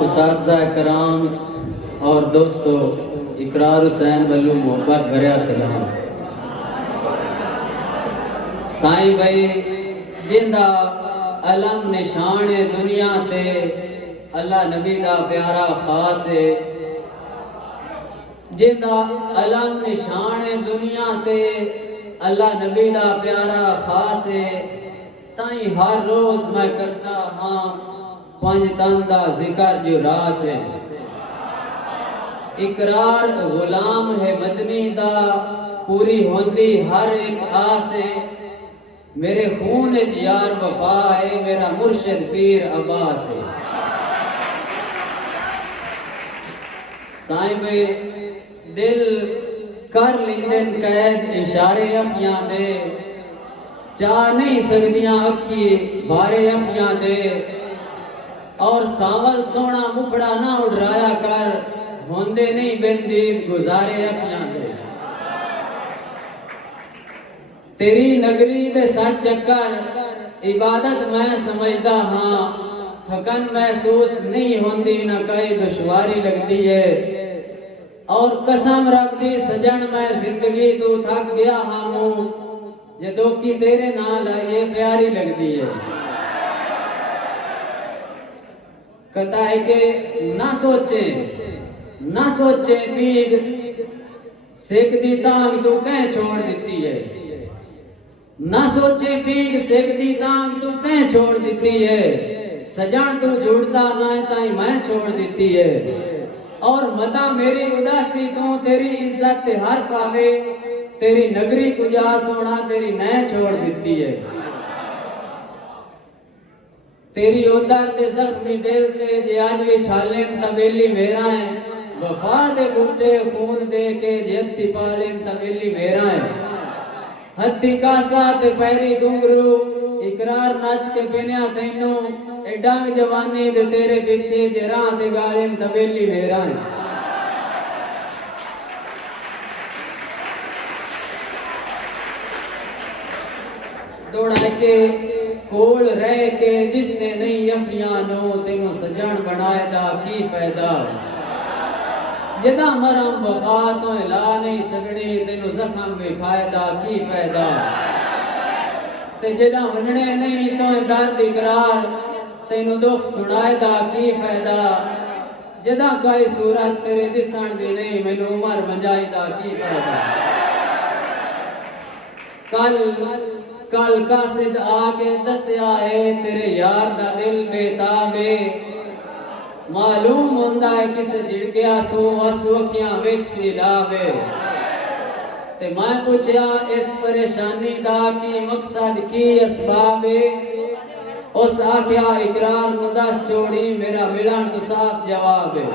उस्ताद कराम और दोस्तों, इकरार हुसैन वल्लू मोहब्बत भरिया सलाम। साईं भाई जिंदा अलम निशान दुनिया ते अल्लाह नबी दा प्यारा खास है, जिंदा अलम निशान दुनिया ते अल्लाह नबी दा प्यारा खास है। ताई हर रोज मैं करता हाँ पंज तन दा जिक्र जो रास है। इकरार गुलाम है मदनी दा पूरी होंदी हर एक आस है। मेरे खून च यार वफा है, मेरा मुर्शिद पीर अब्बास है। साईं भाई दिल कर लेंदन कैद इशारे अखियां दे, चाह नहीं सकदियां अखी बारे अखियां दे। और सावल सोना मुखड़ा ना उड़राया कर, होंदे नहीं बिंदीद गुजारे अखियां दे। तेरी नगरी दे सच चक्कर इबादत मैं समझदा हाँ, थकन महसूस नहीं होंदी ना कई दुश्वारी लगती है। और कसम रब दी सजन मैं जिंदगी तू थक गया हाँ मुँह, जदों की तेरे नाल ये प्यारी लगती है। कहता है कि ना सोचे पीग सिख दी तांग तू कह छोड़ देती है। ना सोचे पीग सिख दी तांग तू कह छोड़ देती है। सजन तू जुड़ता ना ताई मैं छोड़ देती है। और मता मेरी उदासी तो तेरी इज्जत ते हर पावे, तेरी नगरी कुजा सोना तेरी मैं छोड़ देती है। तेरी उदर दे जख्मी दिल ते जे अज भी छाले तबेली मेरा है। वफा दे बूटे खून दे के जे हत्ती पाले तबेली मेरा है। हत्ती कासा ते पैरी घुंघरू इकरार नच के पिनिया तैनू, एडांग जवानी दे तेरे पीछे जे राह दे गाले तबेली मेरा है। दौड़ा के कोल रह के दिसे नहीं अखियां नो, तेनों सजन बनाए दा की फायदा। जदा मरम वफा तो ला नहीं सकनी, तेनों जख्म विखाए दा की फायदा। ते जदा वनने नहीं तो दर्द इकरार, तेनों दुख सुनाए दा की फायदा। जदा कोई सूरत तेरे दिसण दी नहीं, मैनू उमर मंजाई दा की फायदा। कल कासिद आके दस्या है तेरे यार दा दिल बेताबे। मालूम होंदा है किस झिड़किया सो आंसू अखियां विच सिलावे। ते मैं पूछया इस परेशानी दा की मकसद की असबाब है। उस आख्या इकरार नु दस छोड़ी, मेरा मिलन तो साफ जवाब है।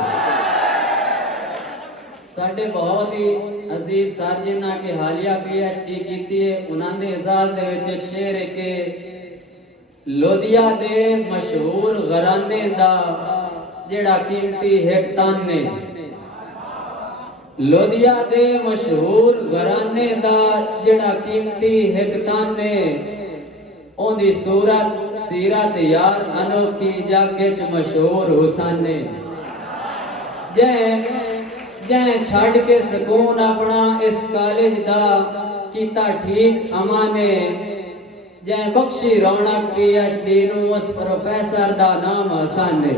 साढ़े बहुत ही अजीज सर जिन्ना के हालिया PhD की है, उन्होंने एजाज दे विच एक शेर है कि लोधिया दे मशहूर घराने दा जेड़ा कीमती एक तन ने। लोधिया दे मशहूर घराने दा जेड़ा कीमती एक तन ने। ओंदी सूरत सीरत यार अनोखी जग च मशहूर हुसन ने। जै छड़ के सकून अपना इस कॉलेज दा कीता ठीक अमाने। जै बख्शी रौनक PhD नू उस प्रोफेसर दा नाम हसन ने।